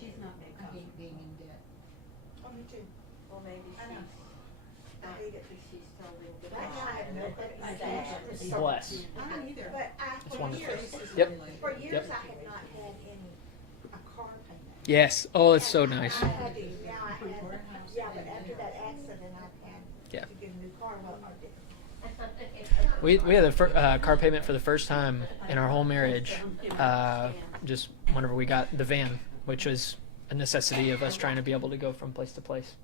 being in debt. Oh, me too. Well, maybe I know. she's, I hate it. she's totally good. Right now, I have no Sad. credit. Bless. I don't either. But It's for wonderful. years, Yep. for years, Yep. I have not had any, a car payment. Yes. Oh, it's so nice. I had to, now I have, yeah, but after that accident, I've had Yeah. to get a new car. Well, I did. We had the car payment for the first time in our whole marriage. Just whenever we got the van, which was a necessity of us trying to be able to go from place to place.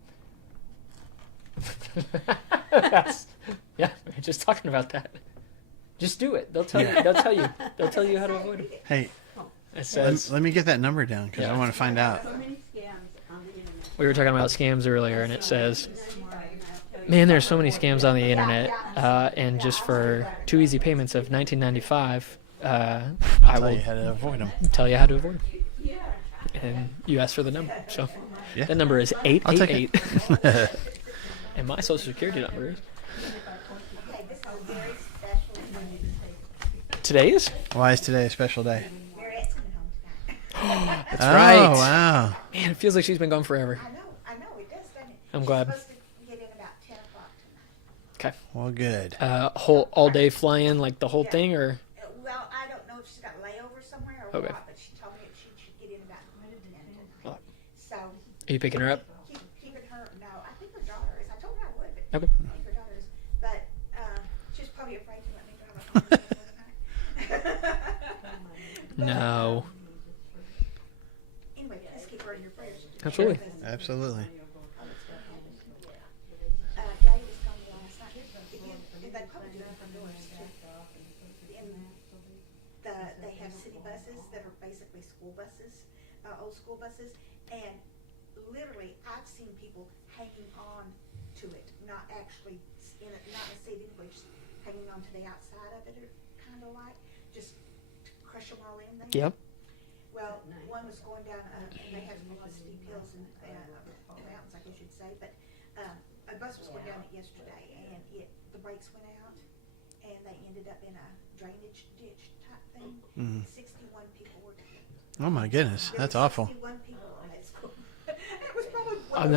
Yeah, we were just talking about that. Just do it. They'll tell you. They'll tell you. They'll tell you how to avoid it. Hey, It says let me get that number down because I want to find out. So many scams on the internet. we were talking about scams earlier, and it says, "Man, there's so many scams on the internet, and just for 2 easy payments of $19.95, I Tell will you how to avoid them. tell you how to avoid them." And you asked for the number, so Yeah. that number is I'll take 888, it. and my social security number is. Okay, this is a very special day. Today is? Why is today a special day? Marriott's coming home tonight. That's Oh, right. wow. Man, it feels like she's been gone forever. I know, it does, doesn't it? I'm glad. She's supposed to get in about 10 o'clock tonight. Okay. Well, good. Whole all day fly-in, like the whole Yeah. thing, or Well, I don't know if she's got layover somewhere or Okay. what, but she told me she should get in about 10 tonight. So, are you picking her up? keeping her, no, I think her daughter is. I told her I would, but Okay. I think her daughter is. But she's probably afraid to let me drive her home in the middle of the night. No. Anyway, please keep her in your prayers. Absolutely. Absolutely. Dave was telling me last night, if they probably do it from yours too. They have city buses that are basically school buses, old school buses, and literally I've seen people hanging on to it, not actually in it, not in a seat anyway, just hanging on to the outside of it, or kind of like, just to crush them all in there. Yep. Well, one was going down, and they had one of the steep hills and mountains, I guess you'd say, but a bus was going down it yesterday, and the brakes went out, and they ended up in a drainage ditch type thing. 61 people were killed. Oh, my goodness. There That's were awful. 61 people on that school. It was probably And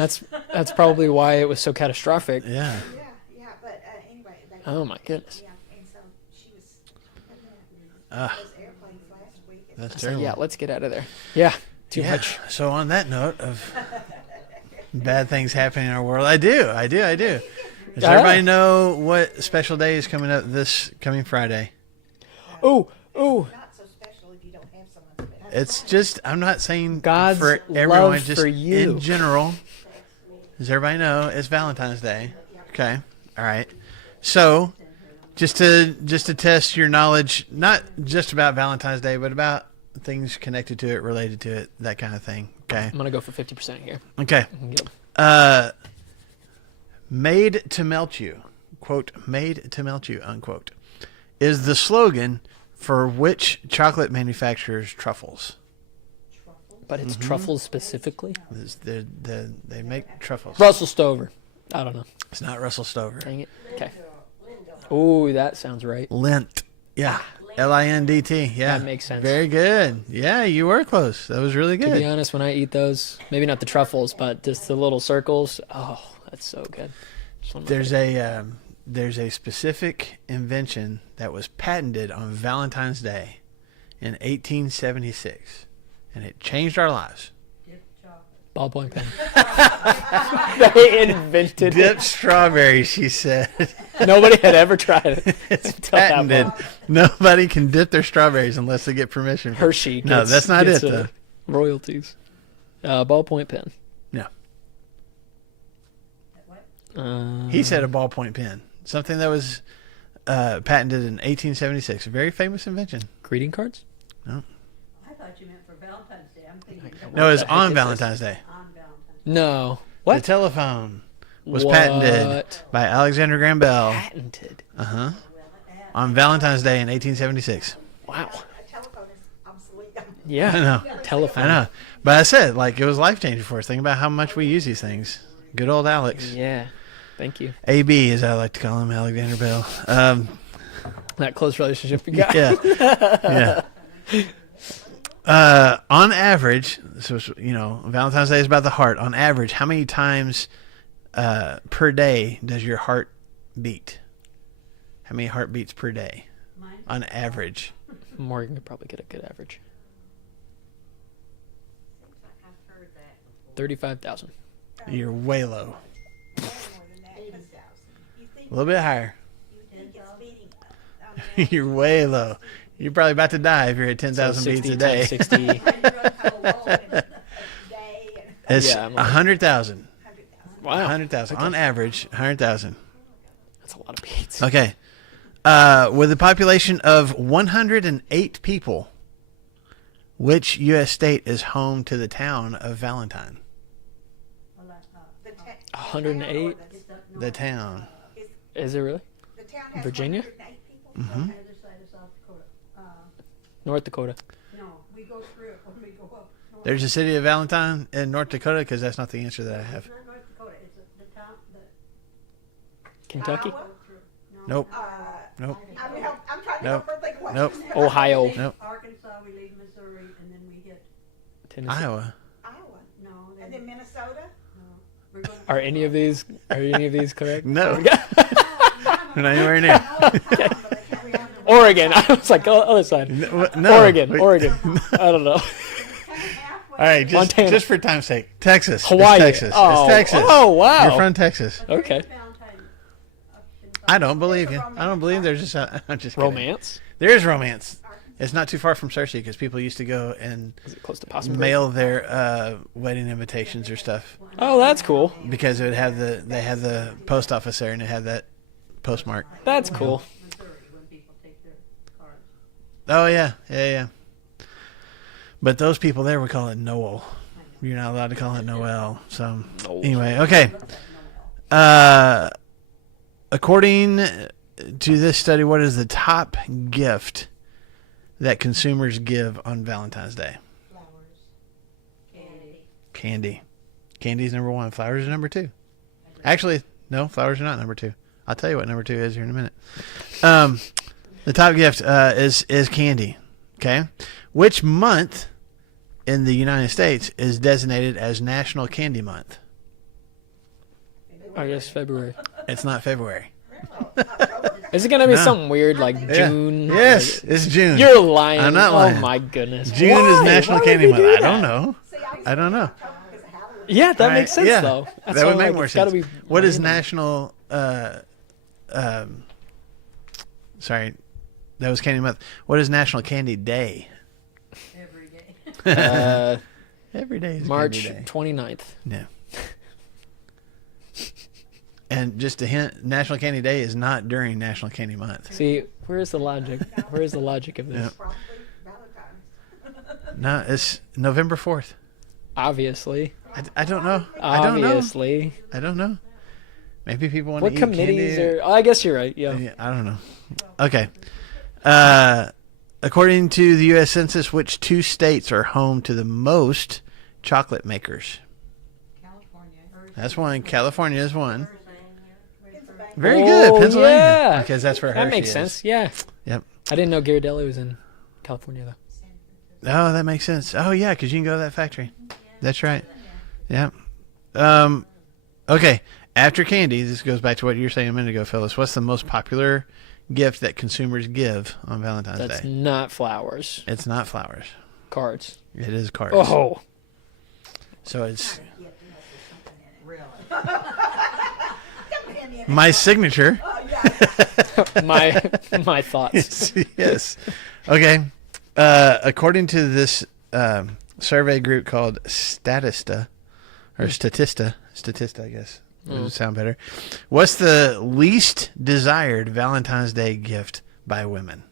that's probably why it was so catastrophic. Yeah. yeah, but anyway. Oh my goodness. Yeah, and so she was Ah, those airplanes last week. that's So, terrible. yeah, let's get out of there. Yeah, too Yeah. much. So on that note of bad things happening in our world, I do. Does everybody know what special day is coming up this coming Friday? Oh, Not so special if you don't have someone special. It's just, I'm not saying God's for everyone, love just for you. in general. Does everybody know it's Valentine's Day? Okay. All right. So just to test your knowledge, not just about Valentine's Day, but about things connected to it, related to it, that kind of thing. Okay. I'm gonna go for 50% here. Okay. Yep. Made to melt you, quote, made to melt you, unquote, is the slogan for which chocolate manufacturer's truffles? But it's truffles specifically. They make truffles. Russell Stover. I don't know. It's not Russell Stover. Dang it. Okay. Oh, that sounds right. Lindt. Yeah. Lindt. Yeah. That makes sense. Very good. Yeah, you were close. That was really To be good. honest, when I eat those, maybe not the truffles, but just the little circles. Oh, that's so good. Just one of my There's a specific invention that was patented on Valentine's Day in 1876, and it changed our lives. ballpoint pen. They invented Dipped strawberries, she said. it. Nobody had ever tried it. It's until that patented. moment. Nobody can dip their strawberries unless they get permission. Hershey. No, Gets, that's not gets, it, though. Royalties. Ballpoint pen. No. He He said a ballpoint pen. Something that was patented in 1876. A very famous invention. greeting cards. No, I thought you meant for Valentine's Day. I'm thinking no, it was the heck on is this? Valentine's Day. on Valentine's No. The What? telephone was What? patented by Alexander Graham Bell. Patented. Uh-huh. On Valentine's Day in 1876. Wow. A telephone is obsolete. Yeah. I know. Telephone. I know. But I said, like, it was life-changing for us. Think about how much we use these things. Good old Alex. Yeah. Thank you. AB, as I like to call him, Alexander Bell. That close relationship we got. Yeah. Yeah. On average, so Valentine's Day is about the heart. On average, how many times per day does your heart beat? How many heartbeats per day? Mine? On average. Morgan could probably get a good average. Seems like I've heard that before. 35,000. You're way low. Way more than that, 'cause 80,000. you think, A little bit higher. you think it's beating on the You're way low. You're probably about to die if you're at So 10,000 beats 60 a day. times 60. day and It's Yeah, I'm 100,000. 100,000. Wow. 100,000. On average, 100,000. That's a lot of beats. Okay. With a population of 108 people, which U.S. state is home to the town of Valentine? Well, The ta- 108? the it's up The north. town. Is, Is it really? the town has Virginia? 108 people? Mhm. On the other side of South Dakota. North Dakota. No, we go through it when we go up north. There's a city of Valentine in North Dakota, because that's not the answer that I have. It's not North Dakota, it's the town Kentucky? Iowa? go through. No, Nope. Uh, Nope. I'm trying to Nope. go for the question. Nope. Ohio. Nope. Arkansas, we leave Missouri, and then we hit, Tennessee. Iowa. Iowa. no, And then, then Minnesota? no. We're going Are any of these correct? No. We're not anywhere near. Oregon. I was like, oh, other side. No. Oregon. Wait. Oregon. I don't know. All right, Montana. just for time's sake. Texas. Hawaii. It's Texas. Oh, It's Texas. oh, wow. You're from Texas. Okay. I don't believe you. I don't believe there's just I'm just kidding. Romance. There is romance. It's not too far from Cersei, because people used to go and Is it close to Possum Grove? mail their wedding invitations or stuff, Oh, that's cool. because it would have they had the post office there, and it had that postmark. That's cool. Missouri, when people take their cards. Oh yeah. But those people there would call it Noel. You're not allowed to call it Noel. So Noel. anyway, okay. According to this study, what is the top gift that consumers give on Valentine's Day? Flowers. Candy. Candy. Candy's number one. Flowers are number two. Actually, no, flowers are not number two. I'll tell you what number two is here in a minute. The top gift is candy. Okay. Which month in the United States is designated as National Candy Month? I guess February. It's not February. Is it going to be No. something weird like Yeah. June? Yes, it's June. You're lying. I'm not lying. Oh, my goodness. June Why? is National Why would Candy they Month. do I that? don't know. I don't know. Yeah, that All right, makes sense, yeah. though. That's That would why, make like, more it's gotta sense. be What is random. National? Sorry, that was Candy Month. What is National Candy Day? Every day. Every day is March Candy Day. 29th. No. And just a hint, National Candy Day is not during National Candy Month. See, where's the logic? Where's the logic of this? Yeah. Probably Valentine's. No, it's November 4th. Obviously. I don't know. I don't know. Obviously. I don't know. Maybe people want What to eat committees candy. are... Oh, I guess you're right. Yeah. Yeah, I don't know. Okay. According to the U.S. Census, which two states are home to the most chocolate makers? California. That's one. California is one. Pennsylvania. Very good. Oh, Pennsylvania. yeah. Because that's where That Hershey makes is. sense. Yeah. Yep. I didn't know Ghirardelli was in California, though. Oh, that makes sense. Oh, yeah, because you can go to that factory. That's right. Yeah. Okay. After candy, this goes back to what you were saying a minute ago, Phyllis. What's the most popular gift that consumers give on Valentine's That's Day? not flowers. It's not flowers. Cards. It is cards. Oh. So it's Really? my signature. my thoughts. Yes. Okay. According to this survey group called Statista, or Statista, I guess would sound better. What's the least desired Valentine's Day gift by women?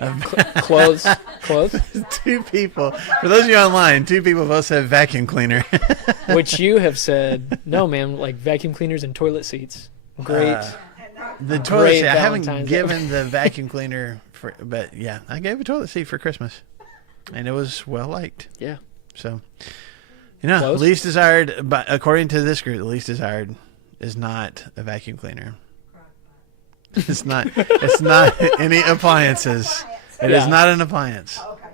Vacuum cleaner. Clothes. Clothes. Two people. For those of you online, two people both said vacuum cleaner. Which you have said, no, man, like vacuum cleaners and toilet seats. Great. The toilet seat. I haven't Valentine's Day. given the vacuum cleaner, but yeah, I gave a toilet seat for Christmas, and it was well liked. Yeah. So, Close? least desired, but according to this group, the least desired is not a vacuum cleaner. It's not. It's not any appliances. It Yeah. is not an appliance. Oh, okay.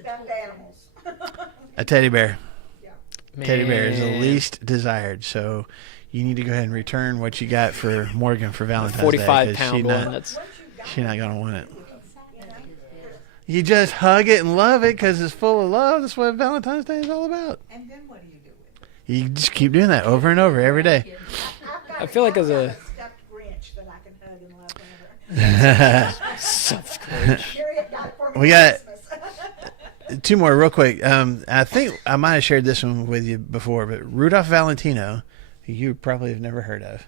Stuffed animals. A teddy bear. Teddy bear is the Man. least desired. So you need to go ahead and return what you got for Morgan for Valentine's 45 Day. 'Cause pound one. That's she's not going to want it. You just hug it and love it because it's full of love. That's what Valentine's Day is all about. And then what do you do with it? You just keep doing that over and over every day. I feel like as a- stuffed Grinch that I can hug and love whenever. Harriet got it for me We for got- Christmas. Two more real quick. I think I might have shared this one with you before, but Rudolph Valentino, who you probably have never heard of,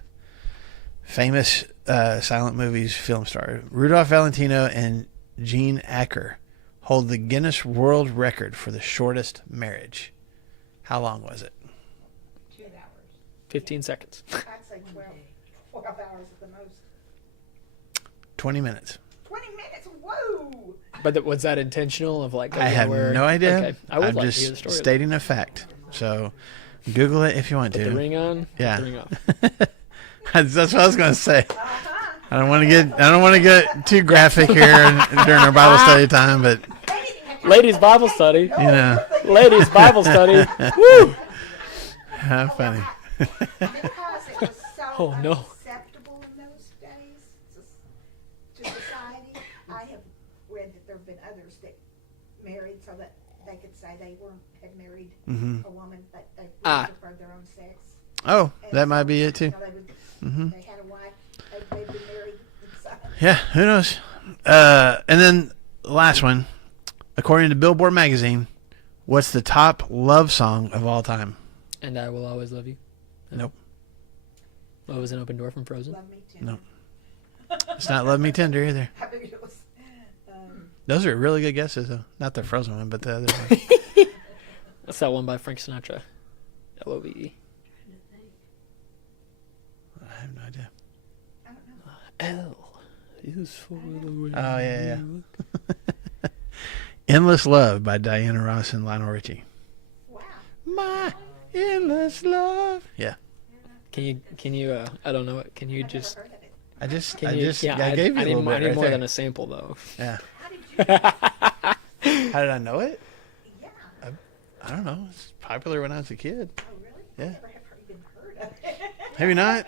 famous silent movies film star. Rudolph Valentino and Gene Acker hold the Guinness World Record for the shortest marriage. How long was it? 2 hours. 15 seconds. I'd say 12 hours at the most. 20 minutes. 20 minutes, whoa! But was that intentional? Of like, I have no idea. Okay. I would I'm like just to hear the story. of that. stating a fact. So Google it if you want Put to. the ring on. Yeah. Put the ring off. That's what I was going to say. I don't want to get too graphic here during our Bible study time, but Ladies Bible study. you know, Ladies Bible study. Woo! how funny. Because it was so Oh, no. unacceptable in those days to society. I have read that there have been others that married so that they could say they had married Mhm. a woman, but they Ah. preferred their own sex. Oh, And that might be it too. so they would, Mhm. they had a wife, they'd been married. So, Yeah, who knows? And then the last one, according to Billboard magazine, what's the top love song of all time? And I will always love you. Nope. Love is an open door from Frozen. love me too. No. It's not "Love Me Tender" either. I figured it was. Those are really good guesses, though. Not the Frozen one, but the other one. That's that one by Frank Sinatra. L-O-V-E. I have no idea. I don't know. L is for the way. Oh, yeah. "Endless Love" by Diana Ross and Lionel Richie. Wow. My endless love. Yeah. Can you, I don't know it. Can you I've just, never heard of it. I just can you, I gave you a need little more, bit I need right more there. than a sample though. Yeah. How did you? How did I know it? Yeah. I don't know. It's popular when I was a kid. Oh, really? Yeah. I never have even heard of it. Have you not?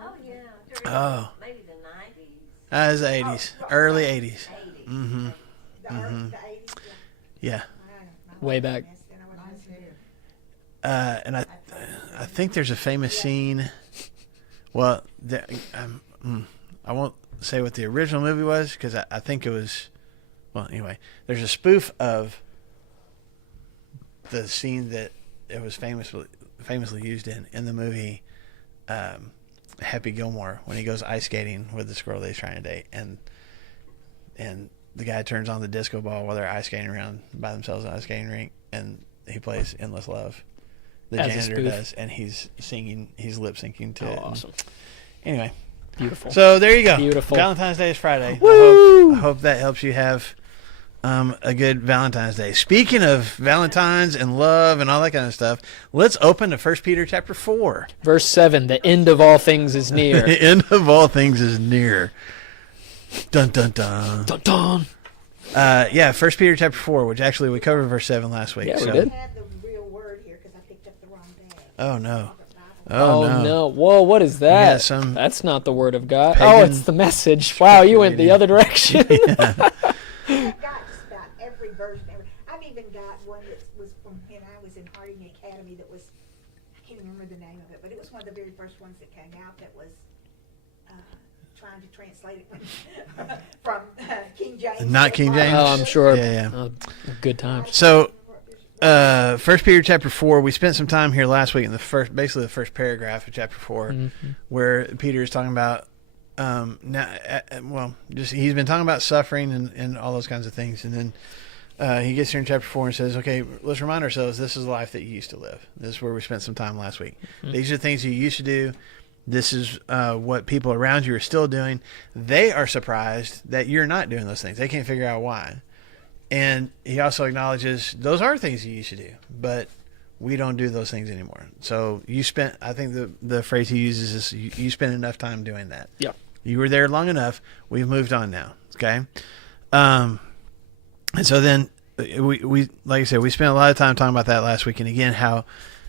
Oh yeah. Oh. Maybe the 90s. That was the 80s. Early 80s. 80s. Mm-hmm. The 80s. Yeah. Way back. Mine's here. And I think there's a famous scene. Well, I won't say what the original movie was because I think it was. Well, anyway, there's a spoof of the scene that it was famously used in the movie Happy Gilmore when he goes ice skating with this girl that he's trying to date, and the guy turns on the disco ball while they're ice skating around by themselves on a skating rink, and he plays "Endless Love." The As a janitor spoof. does, and he's lip syncing to Oh, it. awesome. Anyway, Beautiful. so there you go. Beautiful. Valentine's Day is Friday. Woo! I hope that helps you have a good Valentine's Day. Speaking of Valentine's and love and all that kind of stuff, let's open to 1 Peter chapter 4. Verse 7, the end of all things is near. The end of all things is near. Dun dun dun. Dun, dun. Yeah, 1 Peter chapter 4, which actually we covered verse 7 last week. Yeah, we so. did. I have the real word here because I picked up the wrong bag. Oh no. Oh, Oh no. Whoa, what is that? got some That's not the word of God. pagan Oh, it's the message. Wow, you went the reading. other direction. I've got just about every version. I've even got one that was from when I was in Harding Academy that was, I can't even remember the name of it, but it was one of the very first ones that came out that was trying to translate it from King James. Not King James? Oh, I'm sure. Yeah. Good times. So, 1 Peter chapter 4, we spent some time here last week in the first paragraph of chapter 4, where Peter is talking about he's been talking about suffering and all those kinds of things, and then he gets here in chapter 4 and says, okay, let's remind ourselves this is the life that you used to live. This is where we spent some time last week. These are the things you used to do. This is what people around you are still doing. They are surprised that you're not doing those things. They can't figure out why. And he also acknowledges those are things you used to do, but we don't do those things anymore. So I think the phrase he uses is you spend enough time doing that. Yeah. You were there long enough. We've moved on now. Okay. And so then we like I said, we spent a lot of time talking about that last week. And again, how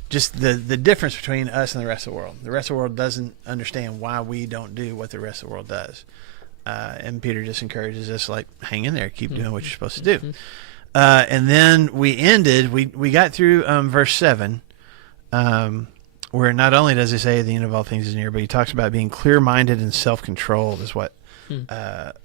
just the difference between us and the rest of the world. The rest of the world doesn't understand why we don't do what the rest of the world does. And Peter just encourages us, like, hang in there, keep doing what you're supposed to do. And then we got through verse 7, where not only does he say the end of all things is near, but he talks about being clear-minded and self-controlled, is what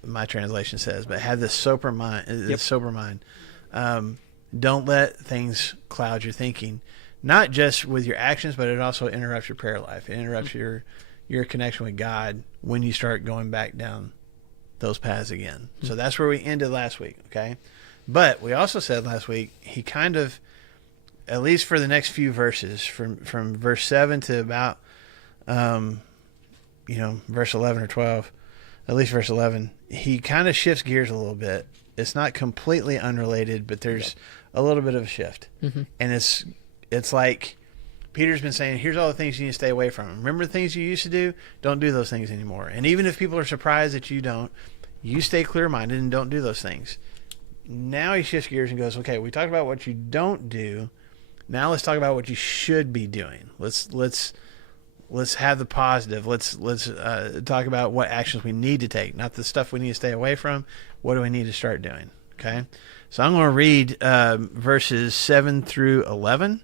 my translation says. But have this sober mind. Don't let things cloud your thinking, not just with your actions, but it also interrupts your prayer life. It interrupts your connection with God when you start going back down those paths again. So that's where we ended last week, okay? But we also said last week, he kind of, at least for the next few verses, from verse 7 to about, verse 11 or 12, at least verse 11, he kind of shifts gears a little bit. It's not completely unrelated, but there's a little bit of a shift. And it's like Peter's been saying, here's all the things you need to stay away from. Remember the things you used to do? Don't do those things anymore. And even if people are surprised that you don't, you stay clear-minded and don't do those things. Now he shifts gears and goes, okay, we talked about what you don't do. Now let's talk about what you should be doing. Let's have the positive. Let's talk about what actions we need to take, not the stuff we need to stay away from. What do we need to start doing? Okay, so I'm going to read verses 7 through 11,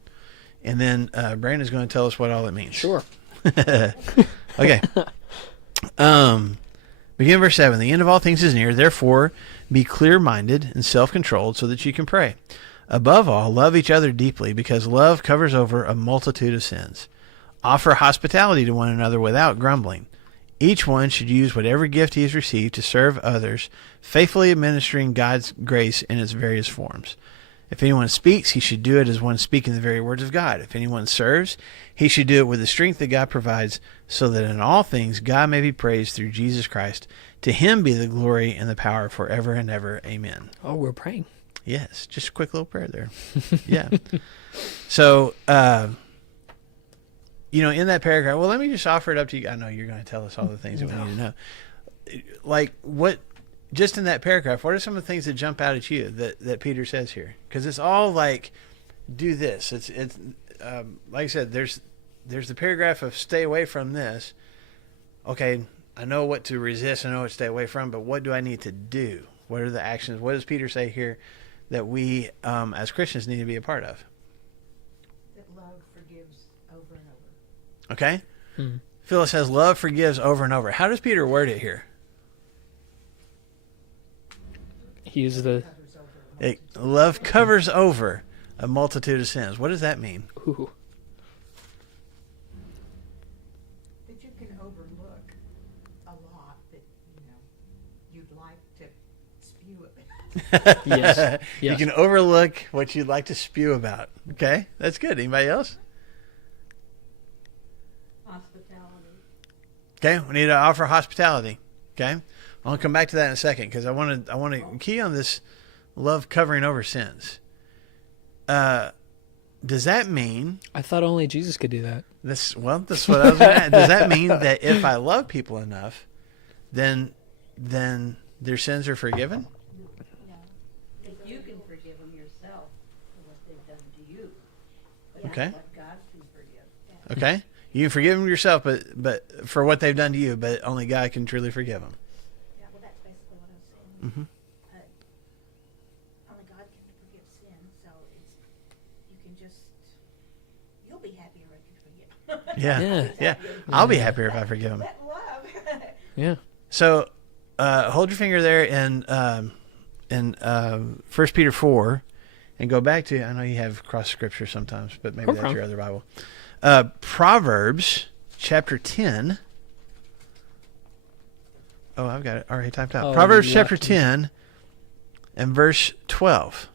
and then Brandon's going to tell us what all it means. Sure. Okay. Begin verse 7. The end of all things is near. Therefore, be clear-minded and self-controlled so that you can pray. Above all, love each other deeply, because love covers over a multitude of sins. Offer hospitality to one another without grumbling. Each one should use whatever gift he has received to serve others, faithfully administering God's grace in its various forms. If anyone speaks, he should do it as one speaking the very words of God. If anyone serves, he should do it with the strength that God provides, so that in all things God may be praised through Jesus Christ. To him be the glory and the power forever and ever. Amen. Oh, we're praying. Yes, just a quick little prayer there. Yeah. So, in that paragraph, well, let me just offer it up to you. I know you're going to tell us all the things that we need to know. Like, just in that paragraph, what are some of the things that jump out at you that Peter says here? Because it's all like, do this. It's like I said, there's the paragraph of stay away from this. Okay, I know what to resist. I know what to stay away from, but what do I need to do? What are the actions? What does Peter say here that we, as Christians, need to be a part of? That love forgives over and over. Okay? Phyllis says love forgives over and over. How does Peter word it here? He uses the... Covers over a Love covers over a multitude of sins. What does that mean? Ooh. that you can overlook a lot that, you'd like to spew it. Yes. You Yes. can overlook what you'd like to spew about. Okay? That's good. Anybody else? Hospitality. Okay, we need to offer hospitality. Okay? I'll come back to that in a second, because I want to key on this love covering over sins. Does that mean I thought only Jesus could do that. this? Well, this is what I was going to ask. Does that mean that if I love people enough, then their sins are forgiven? If you can forgive them yourself for what they've done to you. But Okay. not what God can forgive. Okay, you can forgive them yourself, but for what they've done to you, but only God can truly forgive them. Yeah, well, that's basically what I was saying. Mm-hmm. Only God can forgive sin, so you can just, you'll be happier if you forgive. Yeah. I'll be happier if I forgive them. That love. Yeah. So, hold your finger there in 1 Peter 4, and go back to, I know you have cross scripture sometimes, but maybe No that's problem. your other Bible. Proverbs chapter 10. Oh, I've got it already typed out. Oh, Proverbs you chapter left me. 10 and verse 12.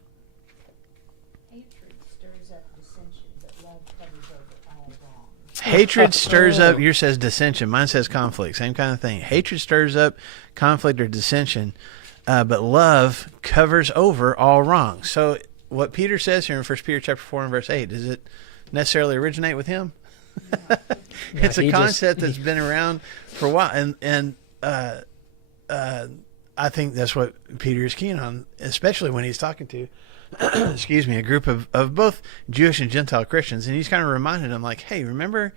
Hatred stirs up dissension, but love covers over all wrong. Hatred stirs up, yours says dissension. Mine says conflict. Same kind of thing. Hatred stirs up conflict or dissension, but love covers over all wrong. So what Peter says here in 1 Peter chapter 4 and verse 8, does it necessarily originate with him? It's he a just- concept that's been around for a while. And I think that's what Peter is keen on, especially when he's talking to, excuse me, a group of both Jewish and Gentile Christians. And he's kind of reminding them, like, hey, remember,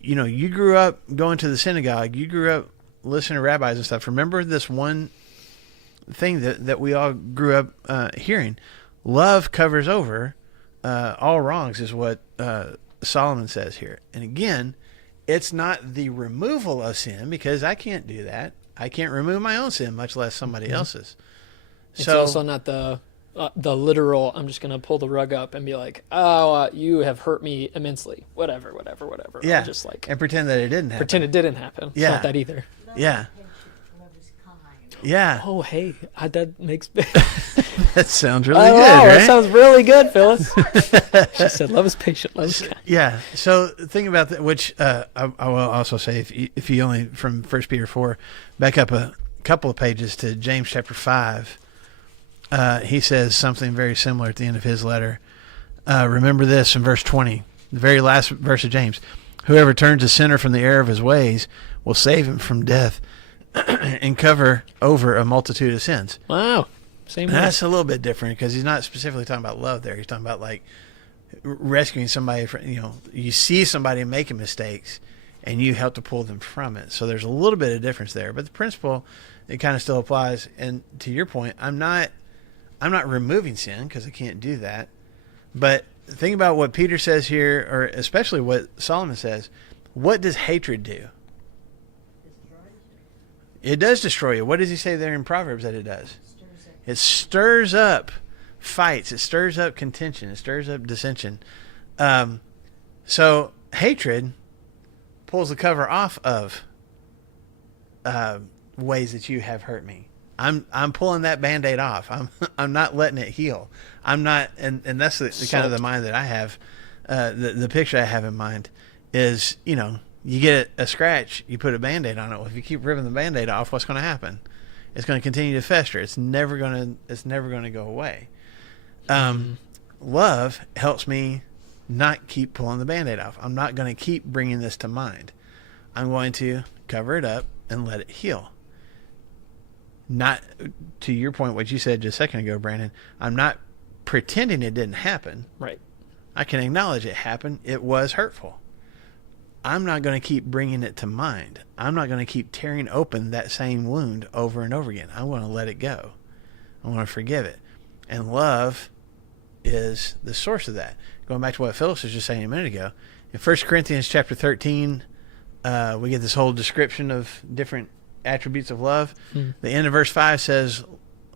you grew up going to the synagogue. You grew up listening to rabbis and stuff. Remember this one thing that we all grew up hearing. Love covers over all wrongs is what Solomon says here. And again, it's not the removal of sin, because I can't do that. I can't remove my own sin, much less somebody else's. It's So also not the literal, I'm just going to pull the rug up and be like, oh, you have hurt me immensely. Whatever. yeah, I'll just like and pretend that it didn't happen. pretend it didn't happen. Yeah. It's not that either. Love Yeah. is patient, love is kind. Yeah, Oh, hey, that makes... that sounds really I good, know, right? that sounds really good, Phyllis. She said, love is patient, love is kind. Yeah. So think about that, which I will also say, if you only from 1 Peter 4, back up a couple of pages to James chapter 5, he says something very similar at the end of his letter. Remember this in verse 20, the very last verse of James. Whoever turns a sinner from the error of his ways will save him from death and cover over a multitude of sins. Wow. Same And way. that's a little bit different, because he's not specifically talking about love there. He's talking about like rescuing somebody from, you see somebody making mistakes and you help to pull them from it. So there's a little bit of difference there, but the principle, it kind of still applies. And to your point, I'm not removing sin, because I can't do that. But think about what Peter says here, or especially what Solomon says. What does hatred do? It does destroy you. What does he say there in Proverbs that it does? It stirs up fights. It stirs up contention. It stirs up dissension. So hatred pulls the cover off of ways that you have hurt me. I'm pulling that Band-Aid off. I'm not letting it heal. I'm not, and that's the kind of the mind that I have. The picture I have in mind is, you get a scratch, you put a Band-Aid on it. Well, if you keep ripping the Band-Aid off, what's going to happen? It's going to continue to fester. It's never going to go away. Love helps me not keep pulling the Band-Aid off. I'm not going to keep bringing this to mind. I'm going to cover it up and let it heal. Not, to your point, what you said just a second ago, Brandon, I'm not pretending it didn't happen. Right. I can acknowledge it happened. It was hurtful. I'm not going to keep bringing it to mind. I'm not going to keep tearing open that same wound over and over again. I'm going to let it go. I want to forgive it. And love is the source of that. Going back to what Phyllis was just saying a minute ago, in 1 Corinthians chapter 13, we get this whole description of different attributes of love. The end of verse 5 says,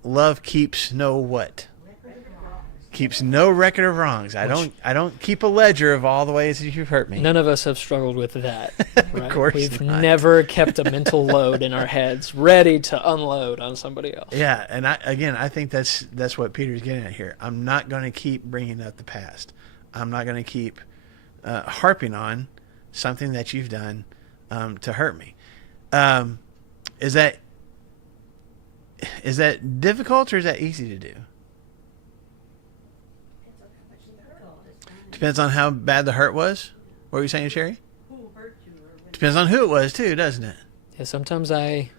love keeps no what? Keeps no record of wrongs. I don't keep a ledger of all the ways that you've hurt me. None of us have struggled with that. Right? Of course We've not. never kept a mental load in our heads ready to unload on somebody else. Yeah, and I think that's what Peter's getting at here. I'm not going to keep bringing up the past. I'm not going to keep harping on something that you've done to hurt me. Is that difficult, or is that easy to do? Depends on how bad the hurt was. What were you saying, Sherry? Who hurt you or when Depends on who it was too, doesn't it? Yeah, sometimes I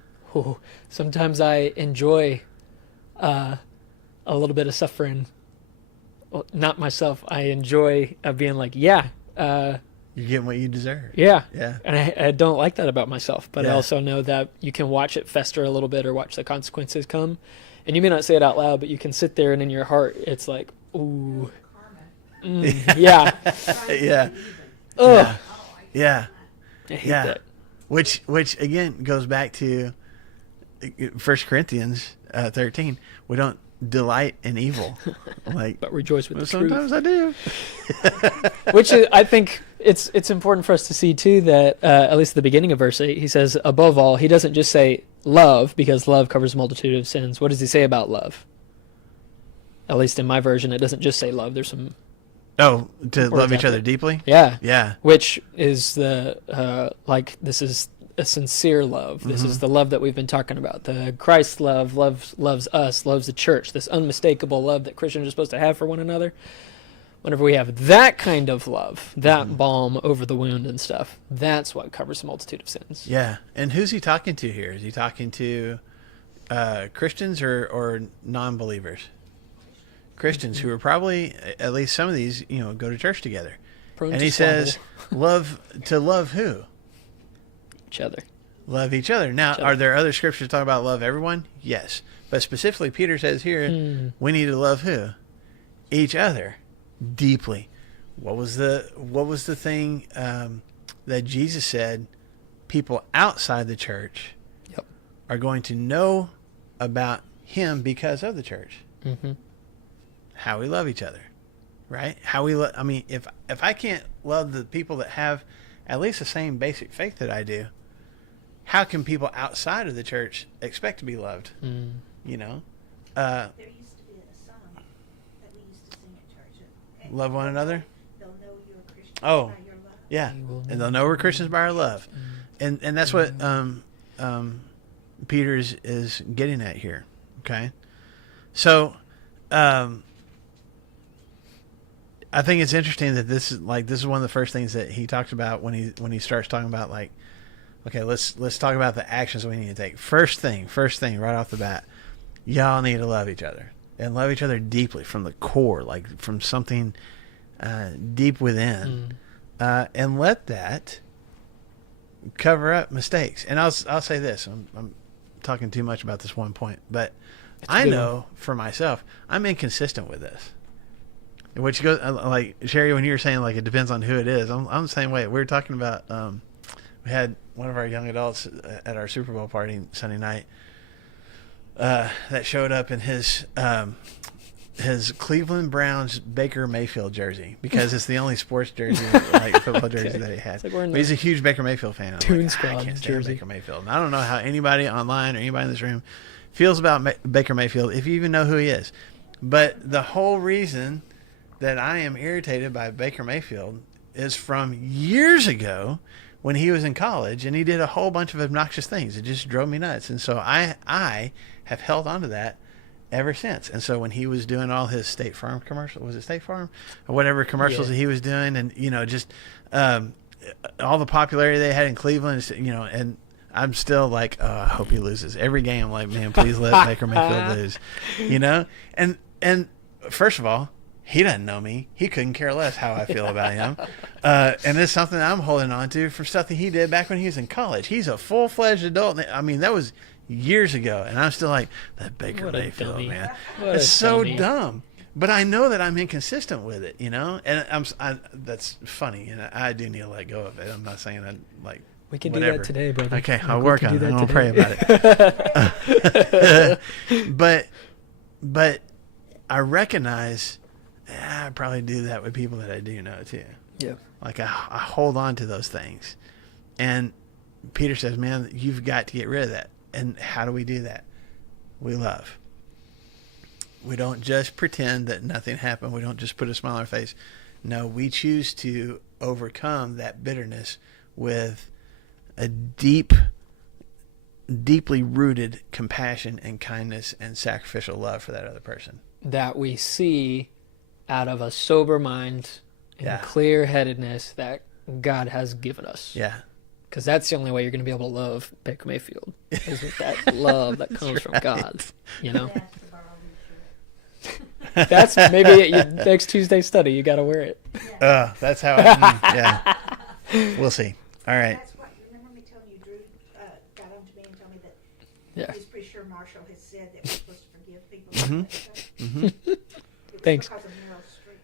enjoy a little bit of suffering. Well, not myself. I enjoy being like, You're getting what you deserve. yeah. Yeah. And I don't like that about myself, but I Yeah. also know that you can watch it fester a little bit or watch the consequences come. And you may not say it out loud, but you can sit there and in your heart, it's like, ooh, yeah. Yeah. Ugh. Yeah. I hate Yeah. that. Which again goes back to 1 Corinthians 13. We don't delight in evil. Like, But rejoice with well, the truth. sometimes I do. Which is, I think it's important for us to see too that at least at the beginning of verse 8, he says, above all, he doesn't just say love, because love covers a multitude of sins. What does he say about love? At least in my version, it doesn't just say love. There's some, Oh, to For love each example. other deeply? yeah, Yeah. which is the this is a sincere love. This is the love that we've been talking about. The Christ loves us, loves the church. This unmistakable love that Christians are supposed to have for one another. Whenever we have that kind of love, that balm over the wound and stuff, that's what covers a multitude of sins. Yeah. And who's he talking to here? Is he talking to Christians or non-believers? Christians who are probably, at least some of these, go to church together. Prone And to he says, love who? each other. Love each other. Now, Each other. are there other scriptures talking about love everyone? Yes. But specifically, Peter says here, we need to love who? Each other deeply. What was the thing that Jesus said people outside the church Yep. are going to know about him because of the church? Mm-hmm. How we love each other, right? How we I mean, if I can't love the people that have at least the same basic faith that I do, how can people outside of the church expect to be loved? You know, There used to be a song that we used to sing at church. And love one another. They'll know you're a Christian Oh. by your love. Yeah, You will and they'll know we're Christians by our love, and that's what Peter is getting at here. Okay, so I think it's interesting that this is one of the first things that he talks about when he starts talking about, like, okay, let's talk about the actions we need to take. First thing right off the bat, y'all need to love each other and love each other deeply from the core, like from something deep within, and let that cover up mistakes. And I'll say this: I'm talking too much about this one point, but I know for myself I'm inconsistent with this. Which goes like Sherry, when you were saying like it depends on who it is. I'm the same way. We were talking about we had one of our young adults at our Super Bowl party Sunday night that showed up in his Cleveland Browns Baker Mayfield jersey because it's the only sports jersey, like football jersey that he had. Like but he's a huge Baker Mayfield fan. Toon I Squad can't stand jersey. Baker Mayfield. And I don't know how anybody online or anybody in this room feels about Baker Mayfield, if you even know who he is. But the whole reason that I am irritated by Baker Mayfield is from years ago when he was in college and he did a whole bunch of obnoxious things. It just drove me nuts. And so I have held on to that ever since. And so when he was doing all his State Farm commercials, was it State Farm or whatever commercials that he was doing, and just all the popularity they had in Cleveland, and I'm still like, oh, I hope he loses every game. Like, man, please let Baker Mayfield lose, and first of all, he doesn't know me. He couldn't care less how I feel about him. And it's something I'm holding on to for stuff that he did back when he was in college. He's a full-fledged adult. I mean, that was years ago. And I'm still like, that Baker What a Mayfield, dummy. man. What It's a so dummy. dumb. But I know that I'm inconsistent with it, And that's funny. And I do need to let go of it. I'm not saying We can whatever. do that today, brother. Okay, Like, I'll we work can on do it. that I'm going to pray today. about it. But I recognize I probably do that with people that I do know too. Yeah. Like I hold on to those things. And Peter says, man, you've got to get rid of that. And how do we do that? We love. We don't just pretend that nothing happened. We don't just put a smile on our face. No, we choose to overcome that bitterness with a deeply rooted compassion and kindness and sacrificial love for that other person. That we see out of a sober mind and Yeah. clear-headedness that God has given us. Yeah. Because that's the only way you're going to be able to love Baker Mayfield, is with that love that comes from God. That's to borrow your shirt. That's maybe at your next Tuesday study. You got to wear it. That's how yeah. We'll see. All right. That's what, remember me telling you, Drew got on to me and told me that Yeah. he's pretty sure Marshall has said that we're supposed to forgive people. Mm-hmm. It was Thanks. because of Meryl Streep.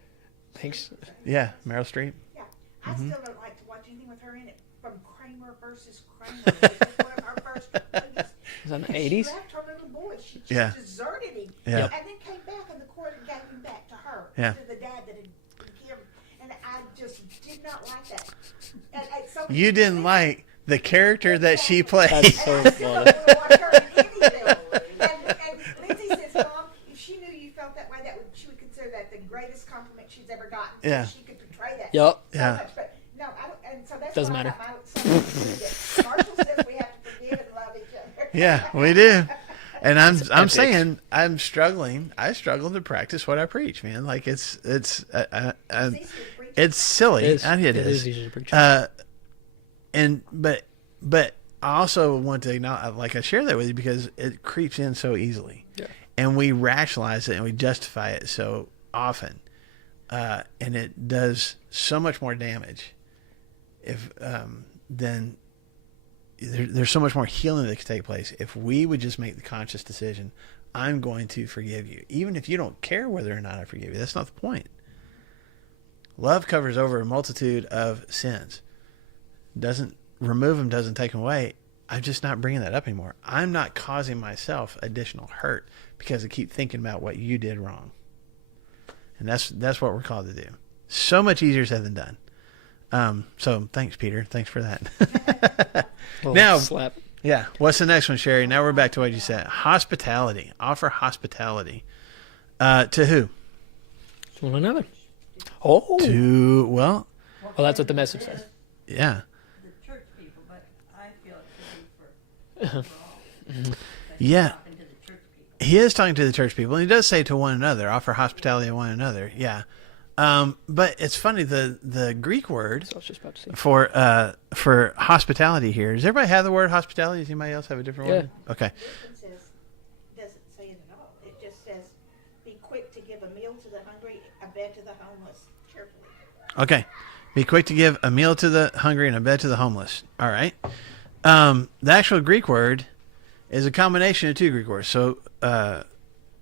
Thanks. Yeah, Meryl Streep. Yeah, I still don't like to watch anything with her in it. From Kramer versus Kramer, which was one of her first movies. Was that in the And 80s? She left her little boy. She just Yeah. deserted him. Yeah. And then came back and the court and gave him back to her. Yeah. To the dad that had killed him. And I just did not like that. And so You didn't like the character that she played. That's so and I still funny. don't want to watch her in any film. And Lindsay says, Mom, if she knew you felt that way, she would consider that the greatest compliment she's ever gotten. Yeah. She could portray that Yup. so Yeah. much. But no, I don't. And so that's Doesn't why I matter. got my son to do that. Marshall says we have to forgive and love each other. Yeah, we do. And I'm epic. saying I'm struggling. I struggle to practice what I preach, man. Like it's It's easy to preach. it's silly. It is. I it It is. is easy to preach. And but I also want to acknowledge, like I share that with you because it creeps in so easily, Yeah. and we rationalize it and we justify it so often, and it does so much more damage. If then there's so much more healing that could take place if we would just make the conscious decision. I'm going to forgive you, even if you don't care whether or not I forgive you. That's not the point. Love covers over a multitude of sins. Doesn't remove them, doesn't take them away. I'm just not bringing that up anymore. I'm not causing myself additional hurt because I keep thinking about what you did wrong. And that's what we're called to do. So much easier said than done. So thanks, Peter. Thanks for that. Now, slap. yeah. What's the next one, Sherry? Now we're back to what you said. Hospitality. Offer hospitality. To who? To one another. Oh. To, well, Well, that's what the message says. yeah. The church people, but I feel it should be for all. Yeah. Talking to the church people. He is talking to the church people, and he does say to one another, offer hospitality to one another. Yeah. But it's funny, the Greek word So I was just about to say. for hospitality here. Does everybody have the word hospitality? Does anybody else have a different word? Okay. This one says, doesn't say it at all. It just says, be quick to give a meal to the hungry, a bed to the homeless, cheerfully. Okay. Be quick to give a meal to the hungry and a bed to the homeless. All right. The actual Greek word is a combination of two Greek words. So,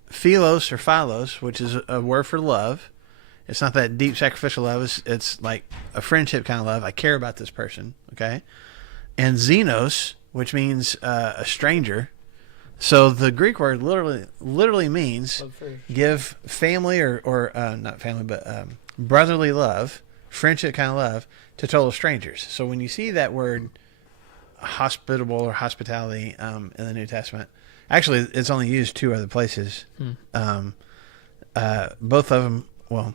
philos or philos, which is a word for love. It's not that deep sacrificial love. It's like a friendship kind of love. I care about this person. Okay. And xenos, which means a stranger. So the Greek word literally means Love for- give family or not family, but brotherly love, friendship kind of love to total strangers. So when you see that word hospitable or hospitality in the New Testament, actually it's only used two other places. Both of them, both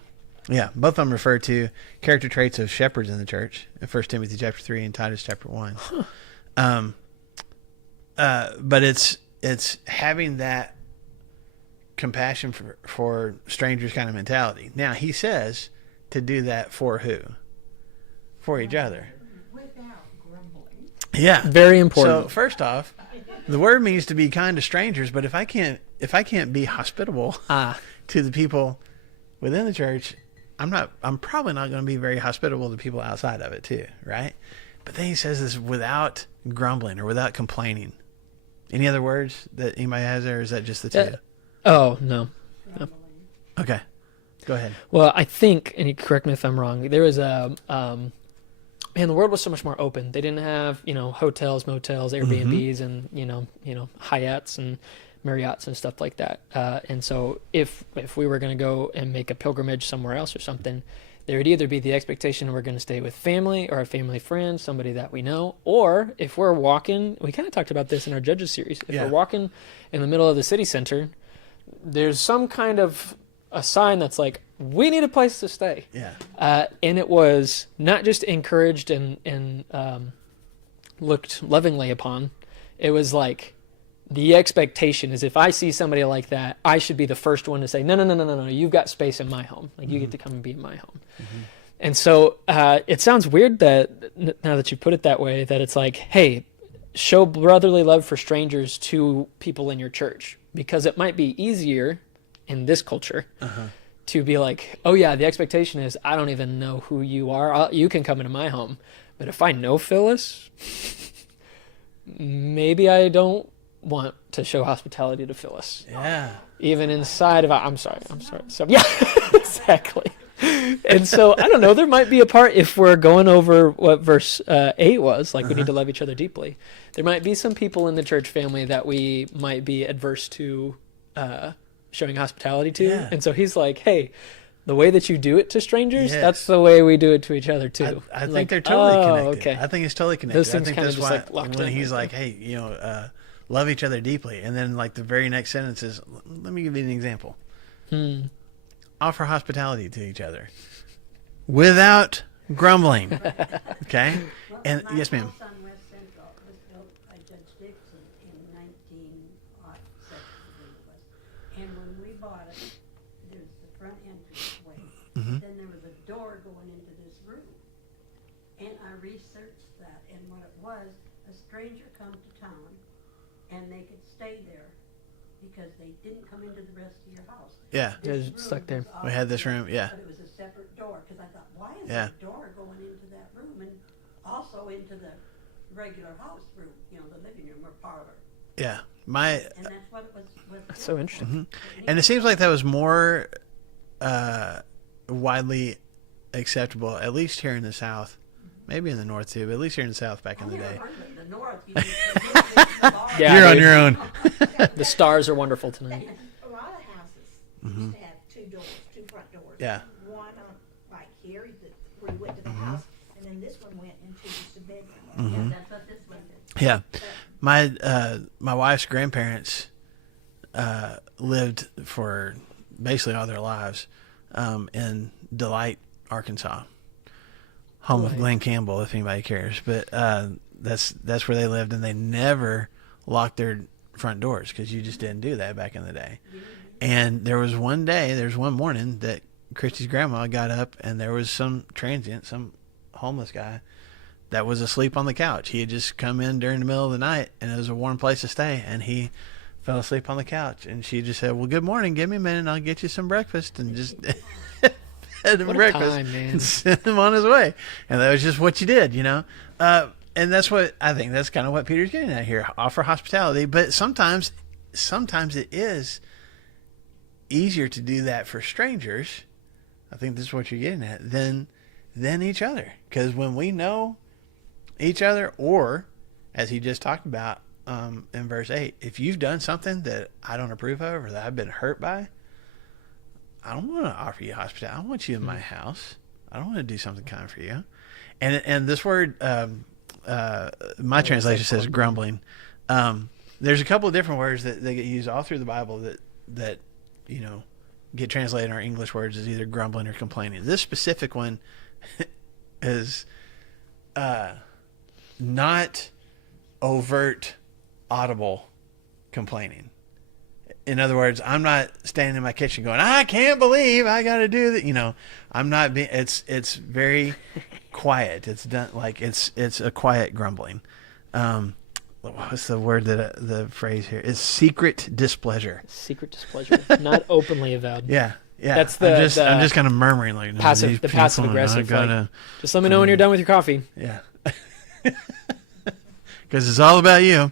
of them refer to character traits of shepherds in the church in 1 Timothy chapter 3 and Titus chapter 1. But it's having that compassion for strangers kind of mentality. Now, he says to do that for who? For each other. Without grumbling. Yeah. Very important. So, first off, the word means to be kind to strangers, but if I can't be hospitable to the people within the church, I'm probably not going to be very hospitable to people outside of it too, right? But then he says this without grumbling or without complaining. Any other words that anybody has there, or is that just the two? Yeah. Oh, no. Okay. Go ahead. Well, I think, and you correct me if I'm wrong, there was the world was so much more open. They didn't have, hotels, motels, Airbnbs, and, Hyatts and Marriotts and stuff like that. And so if we were going to go and make a pilgrimage somewhere else or something, there would either be the expectation we're going to stay with family or a family friend, somebody that we know, or if we're walking, we kind of talked about this in our Judges series, if we're walking in the middle of the city center, there's some kind of a sign that's like, we need a place to stay. Yeah. And it was not just encouraged and looked lovingly upon. It was like, the expectation is if I see somebody like that, I should be the first one to say, no, you've got space in my home. Like, you get to come and be in my home. And so it sounds weird that, now that you put it that way, that it's like, hey, show brotherly love for strangers to people in your church. Because it might be easier in this culture to be like, oh yeah, the expectation is I don't even know who you are. You can come into my home. But if I know Phyllis, maybe I don't want to show hospitality to Phyllis. Yeah. Even inside of, I'm sorry. So yeah, exactly. And so, I don't know, there might be a part, if we're going over what verse 8 was, like we need to love each other deeply, there might be some people in the church family that we might be adverse to showing hospitality to. Yeah. And so he's like, hey, the way that you do it to strangers, Yes. that's the way we do it to each other too. I think Like, they're totally connected. Okay. I think it's totally connected. Those things I think kinda that's just, why like, locked when in he's right like, hey, love each other deeply. And then like the very next sentence is, let me give you an example. Offer hospitality to each other without grumbling. Okay? And My yes, ma'am. house on West Central was built by Judge Dixon in 1907. bought it, there's the front entranceway. Mhm. Then there was a door going into this room. And I researched that, and what it was, a stranger come to town, and they could stay there because they didn't come into the rest of your house. Yeah. They're This just stuck room there. was We had this off, room, yeah. But it was a separate door, because I thought, why is Yeah. there a door going into that room, and also into the regular house room, you know, the living room or parlor? Yeah. My And that's what it was. That's so interesting. Mhm. And it seems like that was more widely acceptable, at least here in the South, maybe in the North too, but at least here in the South back in the day. The north, you just, Yeah, You're on dude. your own. The stars are wonderful tonight. A lot of houses Mhm. used to have two doors, two front doors. Yeah. One on, like here, where you went to the Mm-hmm. house, and then this one went into just a bedroom. Mhm. that's what this one did. Yeah. My wife's grandparents lived for basically all their lives in Delight, Arkansas. Home of Delight. Glenn Campbell, if anybody cares. But that's where they lived, and they never locked their front doors because you just didn't do that back in the day. And there was one morning that Christy's grandma got up, and there was some transient, some homeless guy that was asleep on the couch. He had just come in during the middle of the night, and it was a warm place to stay, and he fell asleep on the couch. And she just said, "Well, good morning. Give me a minute, and I'll get you some breakfast." And just fed him What a breakfast time, man. and sent him on his way. And that was just what you did, you know. And that's what I think. That's kind of what Peter's getting at here. Offer hospitality, but sometimes it is easier to do that for strangers. I think this is what you're getting at than each other, because when we know each other, or as he just talked about in verse 8, if you've done something that I don't approve of or that I've been hurt by, I don't want to offer you hospitality. I don't want you in my house. I don't want to do something kind for you. And this word, my translation says grumbling. There's a couple of different words that they get used all through the Bible that you know get translated in our English words as either grumbling or complaining. This specific one is not overt, audible complaining. In other words, I'm not standing in my kitchen going, "I can't believe I got to do that." You know, I'm not being. It's very quiet. It's done like it's a quiet grumbling. What's the word the phrase here is? Secret displeasure. Secret displeasure, not openly avowed. Yeah. Yeah, That's I'm the just kind of murmuring like passive aggressive. Like, just let me know when you're done with your coffee. Yeah, because it's all about you.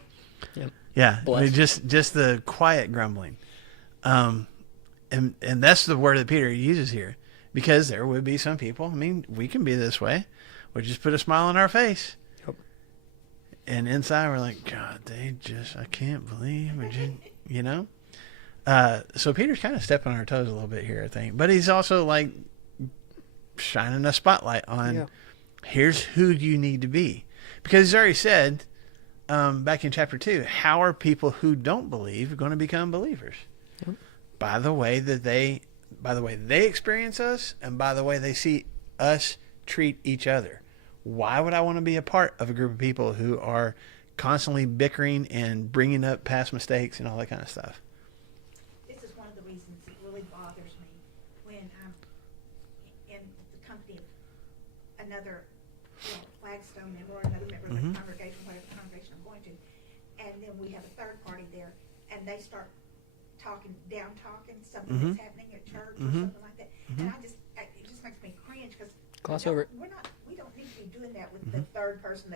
Yep. Yeah, I mean, Bless. just the quiet grumbling, and that's the word that Peter uses here, because there would be some people. I mean, we can be this way. We just put a smile on our face, Yep. and inside we're like, God, I can't believe, you know. So Peter's kind of stepping on our toes a little bit here, I think, but he's also like shining a spotlight on here's who you need to be, because he's already said back in chapter 2, how are people who don't believe going to become believers? Yep. By the way they experience us, and by the way they see us treat each other. Why would I want to be a part of a group of people who are constantly bickering and bringing up past mistakes and all that kind of stuff? This is one of the reasons it really bothers me when I'm in the company of another Flagstone member or another member of the congregation, whatever congregation I'm going to, and then we have a third party there, and they start talking something that's happening at church or something like that, and it just makes me cringe, because Gloss over it. we don't need to be doing that with the third person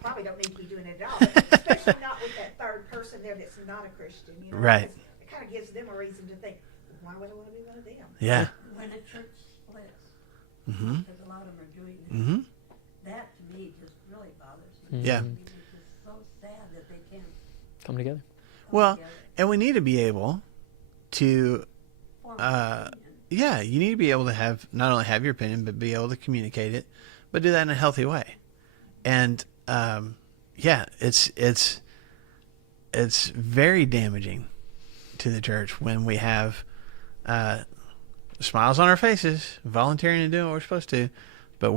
probably don't need to be doing it at all, but especially not with that third person there that's not a Christian, you know. Right. Because it kind of gives them a reason to think, why would I want to be one of them? Yeah. When a church splits, Mm-hmm. because a lot of them are doing that, Mm-hmm. that to me just really bothers me. Yeah. I mean, it's just so sad that they can't Come together. come Well, together, and we need to be able to form an opinion. yeah, you need to be able to have not only have your opinion, but be able to communicate it, but do that in a healthy way. And yeah, it's very damaging to the church when we have smiles on our faces, volunteering and doing what we're supposed to, but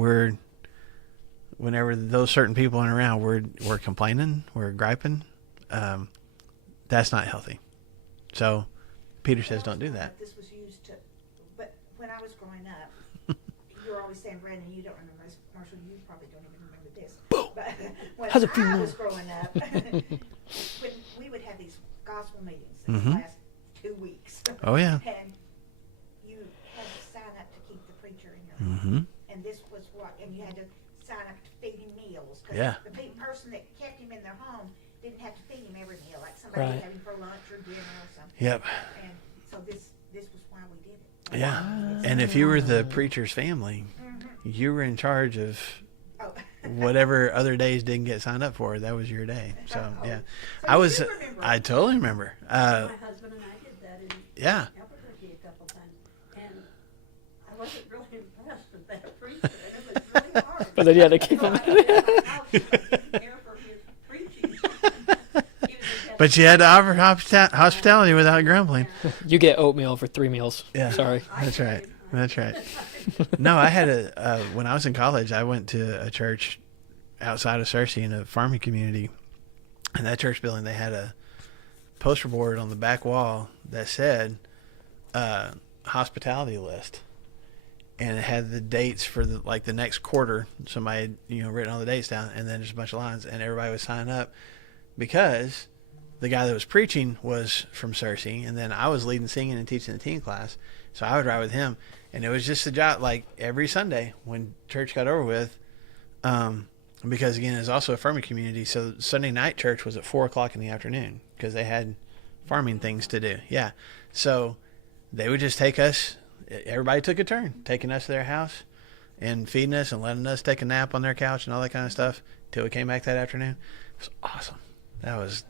whenever those certain people aren't around, we're complaining, we're griping. That's not healthy. So Peter says don't do that. This was used to, but when I was growing up, you were always saying, Brandon, you don't remember this. Marshall, you probably don't even remember this. But when How's it feel I now? was growing up, when we would have these gospel meetings that Mhm. would last 2 weeks. Oh, yeah. And you had to sign up to keep the preacher in your home. Mm-hmm. And this was what, and you had to sign up to feed him meals. 'Cause Yeah. the person that kept him in their home didn't have to feed him every meal, like somebody Right. would have him for lunch or dinner or something. Yep. And so this was why we did it. Yeah. And if you were the preacher's family, you were in charge of Oh. whatever other days didn't get signed up for. That was your day. So, Oh. yeah. So I you was, do remember. I totally remember. My husband and I did that in Yeah. Albuquerque a couple times, and I wasn't really impressed with that preacher, and it was really hard. But then you had to keep him. I didn't care for his preaching. But you had to offer hospitality without grumbling. You get oatmeal for 3 meals. Yeah. Sorry. That's right. That's right. No, I had when I was in college, I went to a church outside of Searcy in a farming community. In that church building, they had a poster board on the back wall that said hospitality list. And it had the dates for the next quarter. Somebody had, written all the dates down, and then just a bunch of lines, and everybody was signing up because the guy that was preaching was from Searcy, and then I was leading singing and teaching the teen class, so I would ride with him, and it was just a job like every Sunday when church got over with, because again, it's also a farming community, so Sunday night church was at 4:00 in the afternoon because they had farming things to do. Yeah, so they would just take us. Everybody took a turn taking us to their house and feeding us and letting us take a nap on their couch and all that kind of stuff till we came back that afternoon. It was awesome. That was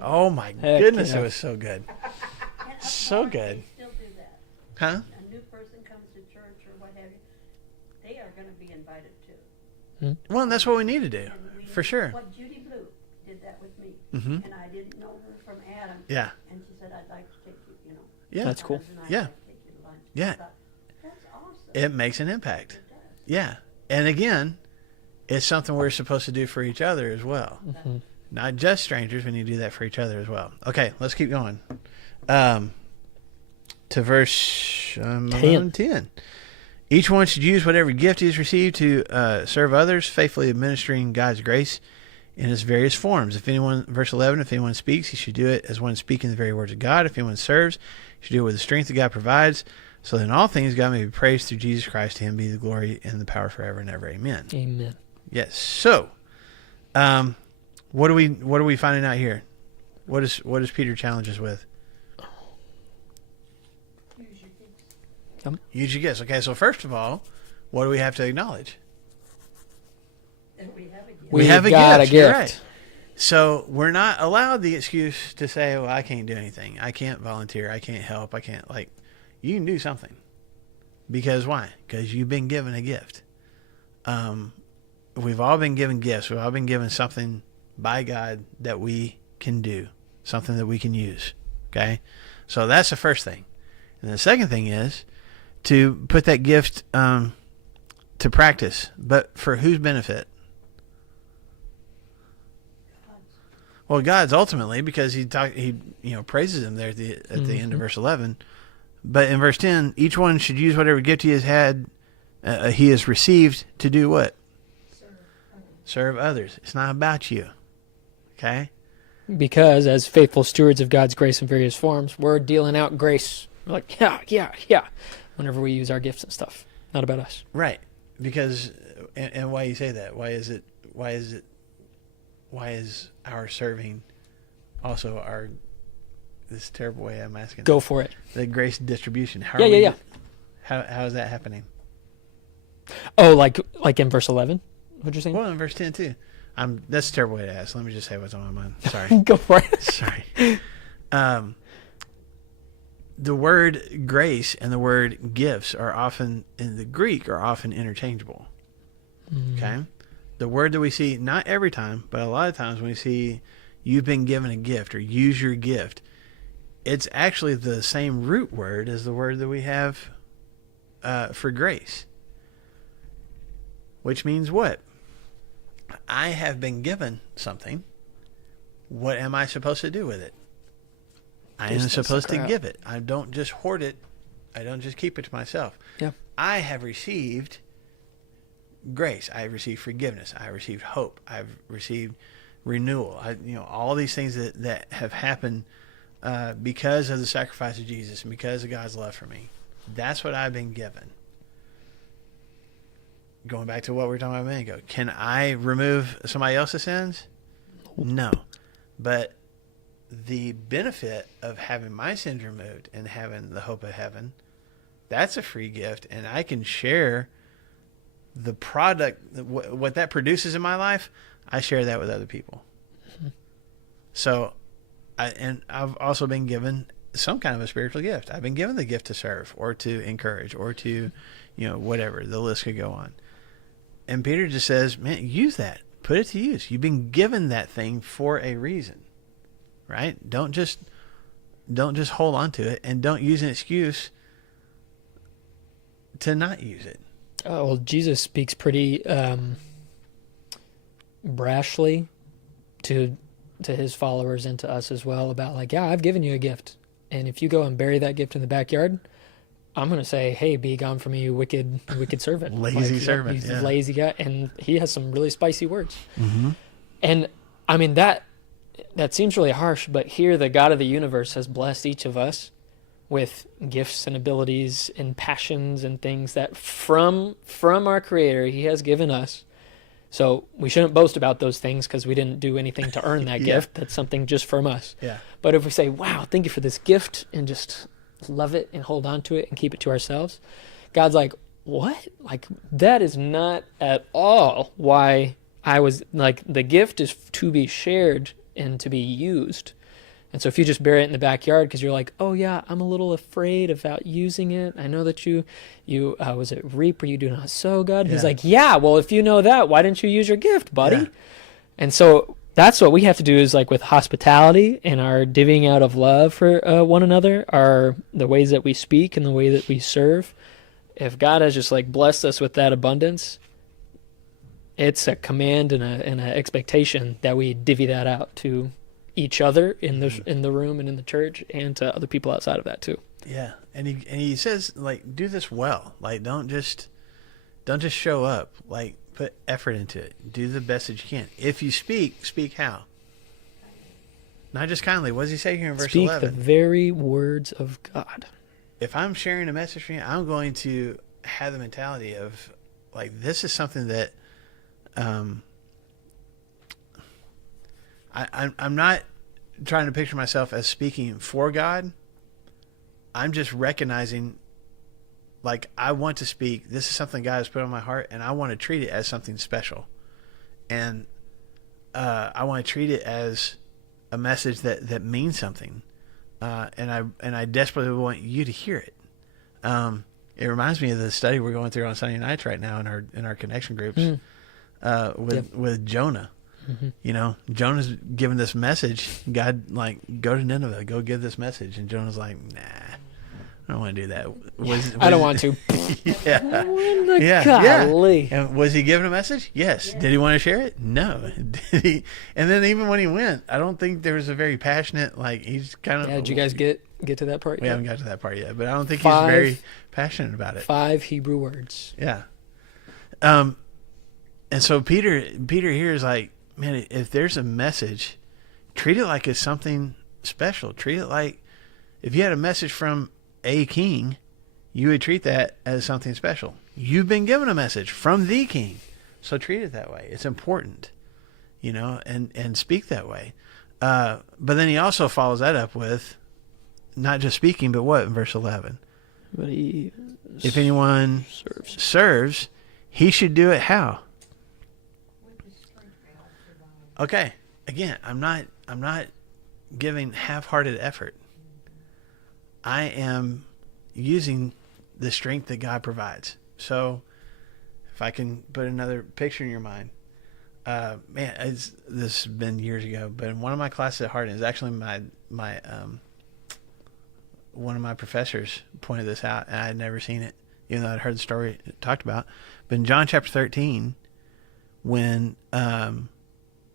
oh my Heck goodness, yeah. It was so good. And up So north, good. They still do that. Huh? A new person comes to church or what have you, they are gonna be invited too. Well, and that's what we need to do, And we- for sure. What Judy Blue did that with me, Mhm. and I didn't know her from Adam. Yeah. And she said, I'd like to take you, Yeah. That's cool. Sometimes, and I'd Yeah. like to take you to lunch. Yeah. I thought, that's awesome. It makes an impact. It does. Yeah. And again, it's something we're supposed to do for each other as well. Mm-hmm. Not just strangers, we need to do that for each other as well. Okay, let's keep going. To verse 10. Each one should use whatever gift he has received to serve others, faithfully administering God's grace in its various forms. Verse 11, if anyone speaks, he should do it as one speaking the very words of God. If anyone serves, he should do it with the strength that God provides. So that in all things God may be praised through Jesus Christ. To him be the glory and the power forever and ever. Amen. Amen. Yes. So, what are we finding out here? What does Peter challenge us with? Use your gifts. Use your gifts. Okay. So first of all, what do we have to acknowledge? And we have a gift. We have a got gift. a You're gift. right. So we're not allowed the excuse to say, "Well, I can't do anything. I can't volunteer. I can't help. I can't like." You can do something. Because why? Because you've been given a gift. We've all been given gifts. We've all been given something by God that we can do, something that we can use. Okay, so that's the first thing. And the second thing is to put that gift to practice, but for whose benefit? Well, God's ultimately, because he praises him there at the end of verse 11. But in verse 10, each one should use whatever gift he has had, he has received to do what? Serve others. It's not about you. Okay? Because as faithful stewards of God's grace in various forms, we're dealing out grace. We're like, yeah. Whenever we use our gifts and stuff. Not about us. Right. Because, and why you say that? Why is our serving also this terrible way I'm asking? Go for it. The grace distribution. Yeah. How is that happening? Oh, like in verse 11? What you're saying? Well, in verse 10 too. That's a terrible way to ask. Let me just say what's on my mind. Sorry. Go for it. Sorry. The word grace and the word gifts are often, in the Greek, are often interchangeable. Okay? The word that we see, not every time, but a lot of times when we see you've been given a gift or use your gift, it's actually the same root word as the word that we have for grace. Which means what? I have been given something. What am I supposed to do with it? I am supposed to give it. I don't just hoard it. I don't just keep it to myself. Yeah. I have received grace. I have received forgiveness. I have received hope. I've received renewal. All these things that have happened because of the sacrifice of Jesus and because of God's love for me. That's what I've been given. Going back to what we were talking about a minute ago, can I remove somebody else's sins? No. But the benefit of having my sins removed and having the hope of heaven, that's a free gift, and I can share the product, what that produces in my life. I share that with other people. Mm-hmm. So, I've also been given some kind of a spiritual gift. I've been given the gift to serve or to encourage or to, whatever. The list could go on. And Peter just says, man, use that. Put it to use. You've been given that thing for a reason, right? Don't just hold on to it, and don't use an excuse to not use it. Oh, well, Jesus speaks pretty brashly to his followers and to us as well about I've given you a gift, and if you go and bury that gift in the backyard, I'm going to say, hey, be gone from me, you wicked servant. Lazy servant. He's a lazy guy, and he has some really spicy words. Mm-hmm. And I mean, that seems really harsh, but here the God of the universe has blessed each of us with gifts and abilities and passions and things that from our Creator he has given us. So we shouldn't boast about those things because we didn't do anything to earn that gift. That's something just from us. Yeah. But if we say, wow, thank you for this gift, and just love it and hold on to it and keep it to ourselves, God's like, what? That is not at all why I was the gift is to be shared and to be used. And so if you just bury it in the backyard because you're like, oh yeah, I'm a little afraid about using it. I know that you was it reap where you do not sow, God? Yeah. He's like, yeah, well, if you know that, why didn't you use your gift, buddy? Yeah. And so that's what we have to do is with hospitality and our divvying out of love for one another, are the ways that we speak and the way that we serve. If God has just blessed us with that abundance, it's a command and an expectation that we divvy that out to each other in the room and in the church, and to other people outside of that too. Yeah, and he says do this well. Don't just show up. Put effort into it. Do the best that you can. If you speak how? Not just kindly. What does he say here in verse 11? Speak the very words of God. If I'm sharing a message for you, I'm going to have the mentality of this is something that I'm not trying to picture myself as speaking for God. I'm just recognizing I want to speak. This is something God has put on my heart, and I want to treat it as something special. And I want to treat it as a message that means something. And I desperately want you to hear it. It reminds me of the study we're going through on Sunday nights right now in our connection groups with Jonah. Mm-hmm. Jonah's giving this message. God, go to Nineveh, go give this message. And Jonah's like, nah, I don't want to do that. I don't want to. Yeah. Golly. And was he giving a message? Yes. Did he want to share it? No. Did he? And then even when he went, I don't think there was a very passionate, he's kind of. Yeah, did you guys get to that part yet? We haven't got to that part yet, but I don't think he's very passionate about it. 5 Hebrew words. Yeah. And so Peter here is like, man, if there's a message, treat it like it's something special. Treat it like if you had a message from a king, you would treat that as something special. You've been given a message from the king, so treat it that way. It's important, and speak that way. But then he also follows that up with not just speaking, but what in verse 11? But if anyone serves, he should do it how? Okay, again, I'm not giving half-hearted effort. I am using the strength that God provides. So, if I can put another picture in your mind, this has been years ago, but in one of my classes at Hardin, is actually my one of my professors pointed this out, and I had never seen it, even though I'd heard the story talked about. But in John chapter 13, when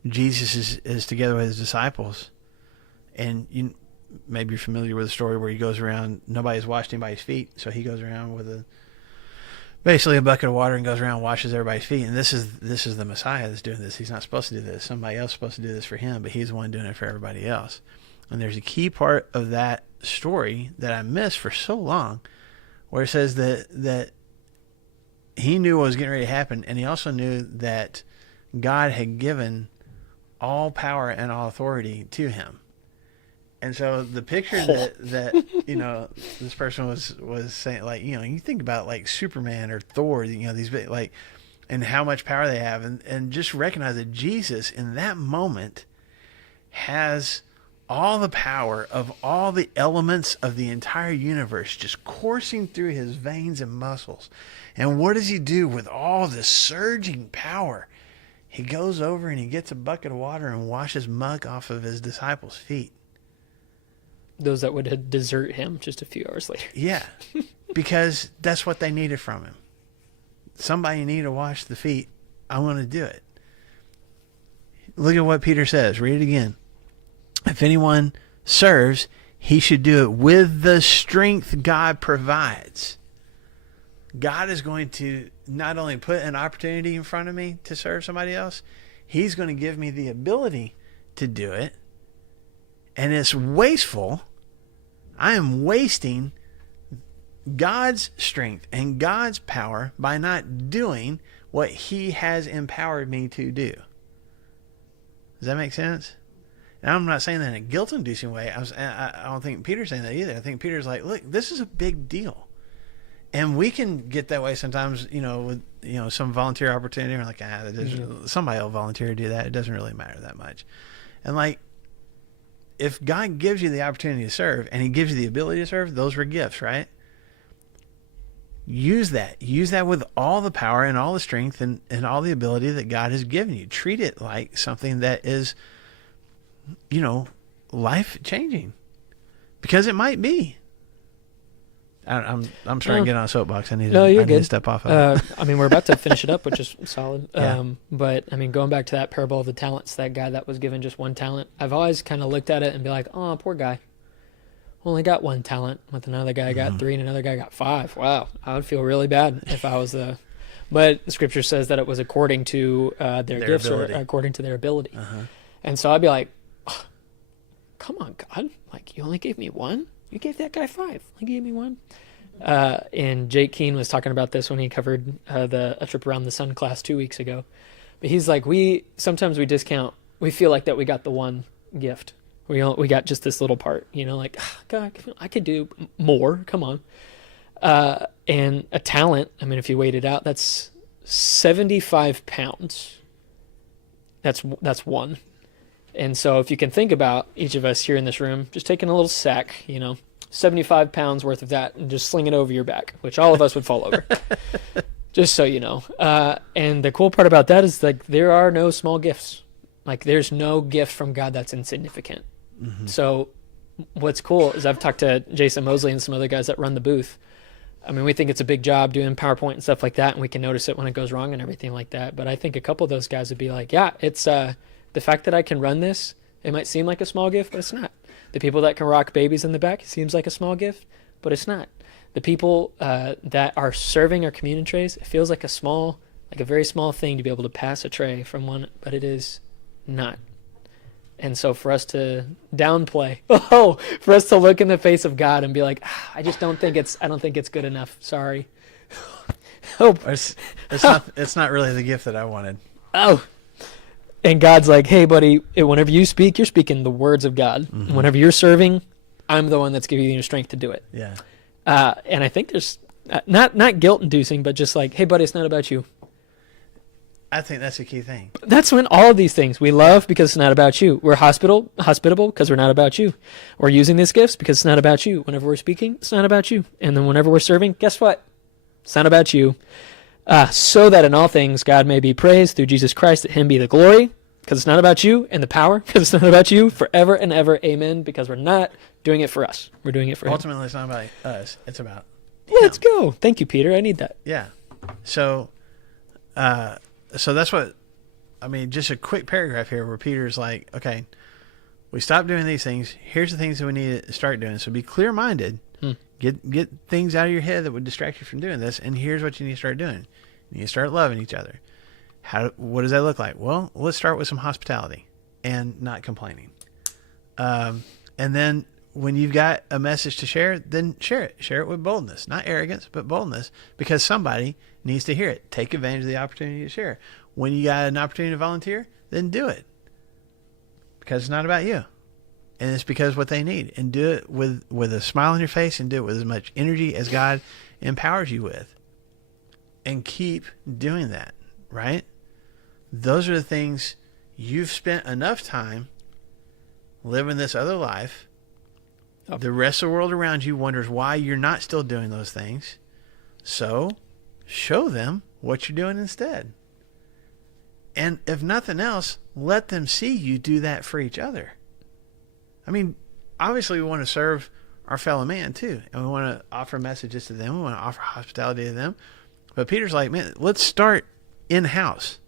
Jesus is together with his disciples, and maybe you're familiar with the story where he goes around, nobody's washed anybody's feet, so he goes around with basically a bucket of water and goes around and washes everybody's feet. And this is the Messiah that's doing this. He's not supposed to do this. Somebody else is supposed to do this for him, but he's the one doing it for everybody else. And there's a key part of that story that I missed for so long, where it says that he knew what was getting ready to happen, and he also knew that God had given all power and all authority to him. And so the picture that this person was saying, like, you think about like Superman or Thor, these big, like, and how much power they have, and just recognize that Jesus in that moment has all the power of all the elements of the entire universe just coursing through his veins and muscles. And what does he do with all this surging power? He goes over and he gets a bucket of water and washes muck off of his disciples' feet. Those that would desert him just a few hours later. Yeah, because that's what they needed from him. Somebody needed to wash the feet. I want to do it. Look at what Peter says. Read it again. If anyone serves, he should do it with the strength God provides. God is going to not only put an opportunity in front of me to serve somebody else, he's going to give me the ability to do it. And it's wasteful. I am wasting God's strength and God's power by not doing what he has empowered me to do. Does that make sense? And I'm not saying that in a guilt-inducing way. I don't think Peter's saying that either. I think Peter's like, look, this is a big deal. And we can get that way sometimes, with some volunteer opportunity. We're like, somebody will volunteer to do that. It doesn't really matter that much. And like, if God gives you the opportunity to serve and he gives you the ability to serve, those were gifts, right? Use that. Use that with all the power and all the strength and all the ability that God has given you. Treat it like something that is, life-changing. Because it might be. I'm starting to get on a soapbox. I need to step off of it. We're about to finish it up, which is solid. Yeah. But going back to that parable of the talents, that guy that was given just one talent, I've always kind of looked at it and be like, oh, poor guy. Only got one talent, with another guy got 3 and another guy got 5. Wow, I would feel really bad if I was the. But the scripture says that it was according to their gifts ability. or according to their ability. Uh-huh. And so I'd be like, oh, come on, God. Like, you only gave me 1? You gave that guy 5. You gave me 1. And Jake Keene was talking about this when he covered a trip around the sun class 2 weeks ago. But he's like, sometimes we discount. We feel like that we got the one gift. We got just this little part, like, God, I could do more. Come on. And a talent, if you weighed it out, that's 75 pounds. That's one. And so if you can think about each of us here in this room, just taking a little sack, 75 pounds worth of that and just sling it over your back, which all of us would fall over. Just so you know. And the cool part about that is, like, there are no small gifts. Like, there's no gift from God that's insignificant. Mm-hmm. So what's cool is I've talked to Jason Mosley and some other guys that run the booth. We think it's a big job doing PowerPoint and stuff like that, and we can notice it when it goes wrong and everything like that. But I think a couple of those guys would be like, yeah, it's the fact that I can run this, it might seem like a small gift, but it's not. The people that can rock babies in the back, it seems like a small gift, but it's not. The people that are serving our communion trays, it feels like a very small thing to be able to pass a tray from one, but it is not. And so for us to downplay, for us to look in the face of God and be like, I don't think it's good enough. Sorry. It's not really the gift that I wanted. And God's like, hey, buddy, whenever you speak, you're speaking the words of God. Mm-hmm. Whenever you're serving, I'm the one that's giving you the strength to do it. Yeah. And I think there's not guilt-inducing, but just like, hey, buddy, it's not about you. I think that's a key thing. That's when all of these things we love because it's not about you. We're hospitable because we're not about you. We're using these gifts because it's not about you. Whenever we're speaking, it's not about you. And then whenever we're serving, guess what? It's not about you. So that in all things God may be praised through Jesus Christ, that him be the glory, because it's not about you, and the power, because it's not about you, forever and ever. Amen. Because we're not doing it for us. We're doing it for Ultimately, him. It's not about us. It's about Let's go. Thank you, Peter. I need that. Yeah. So that's what, just a quick paragraph here where Peter's like, okay, we stop doing these things. Here's the things that we need to start doing. So be clear-minded. Get things out of your head that would distract you from doing this. And here's what you need to start doing. You need to start loving each other. What does that look like? Well, let's start with some hospitality and not complaining. And then when you've got a message to share, then share it. Share it with boldness, not arrogance, but boldness, because somebody needs to hear it. Take advantage of the opportunity to share. When you got an opportunity to volunteer, then do it, because it's not about you, and it's because what they need. And do it with a smile on your face, and do it with as much energy as God empowers you with, and keep doing that. Right? Those are the things. You've spent enough time living this other life. The rest of the world around you wonders why you're not still doing those things. So show them what you're doing instead. And if nothing else, let them see you do that for each other. I mean, obviously we want to serve our fellow man too. And we want to offer messages to them. We want to offer hospitality to them. But Peter's like, man, let's start in-house.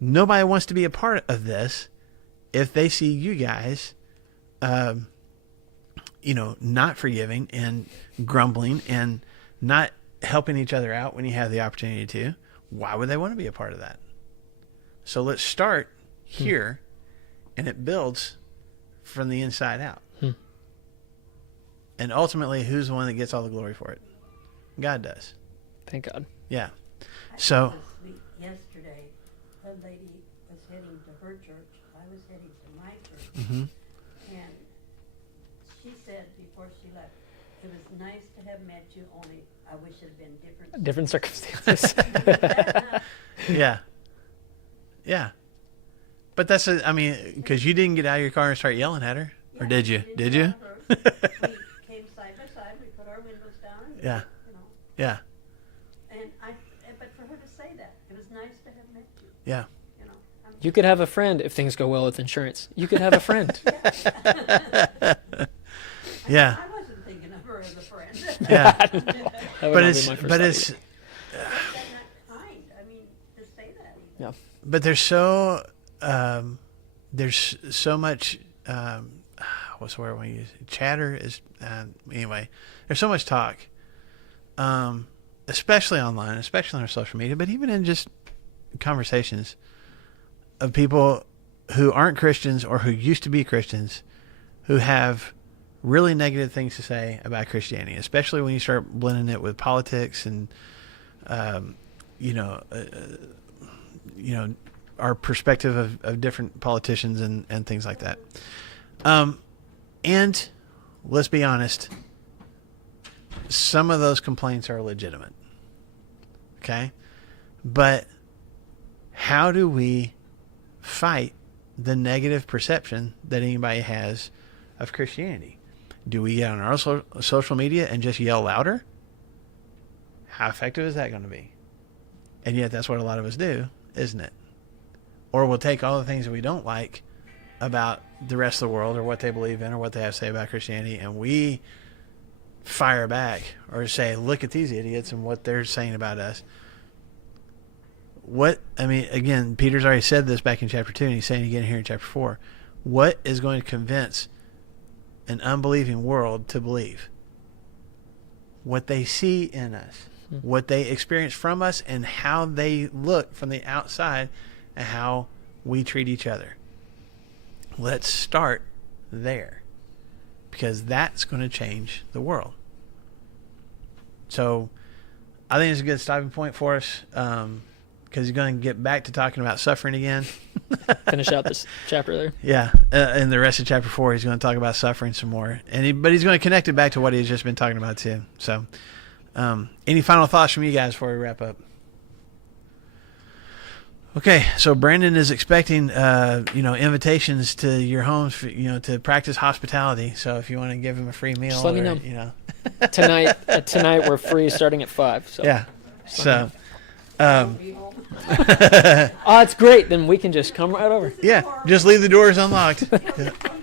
Nobody wants to be a part of this if they see you guys not forgiving and grumbling and not helping each other out when you have the opportunity to. Why would they want to be a part of that? So let's start here, and it builds from the inside out. And ultimately, who's the one that gets all the glory for it? God does. Thank God. Yeah. I So thought it was sweet. Yesterday, a lady was heading to her church. I was heading to my church. And she said before she left, it was nice to have met you, only I wish it had been different. Different circumstances. yeah. Yeah. But that's, because you didn't get out of your car and start yelling at her. Yeah, Or did you? we Did get you? out of hers. We came side by side. We put our windows down. And, Yeah. You know, Yeah. but for her to say that, it was nice to have met you. Yeah. You know, You could have a friend if things go well with insurance. You could have a friend. Yeah. I wasn't thinking of her as a friend. Yeah. That would But not it's, be my first but thought it's, either. That's not kind. I mean, to say that. Even. Yeah. but there's so much, what's the word I want to use? Chatter is, anyway, there's so much talk, especially online, especially on our social media, but even in just conversations of people who aren't Christians or who used to be Christians who have really negative things to say about Christianity, especially when you start blending it with politics and, our perspective of different politicians and things like that. And let's be honest, some of those complaints are legitimate. Okay? But how do we fight the negative perception that anybody has of Christianity? Do we get on our social media and just yell louder? How effective is that going to be? And yet that's what a lot of us do, isn't it? Or we'll take all the things that we don't like about the rest of the world or what they believe in or what they have to say about Christianity, and we fire back or say, look at these idiots and what they're saying about us. Again, Peter's already said this back in chapter 2, and he's saying it again here in chapter 4. What is going to convince an unbelieving world to believe? What they see in us, what they experience from us, and how they look from the outside, and how we treat each other. Let's start there, because that's going to change the world. So I think it's a good stopping point for us, because he's going to get back to talking about suffering again. Finish out this chapter there. Yeah, in the rest of chapter 4, he's going to talk about suffering some more, but he's going to connect it back to what he's just been talking about too. So, any final thoughts from you guys before we wrap up? Okay, so Brandon is expecting, invitations to your homes, for, to practice hospitality. So if you want to give him a free meal, Just let me or, know. Tonight we're free starting at 5. So. Yeah. So, Oh, it's great. Then we can just come right over. yeah, just leave the doors unlocked. Come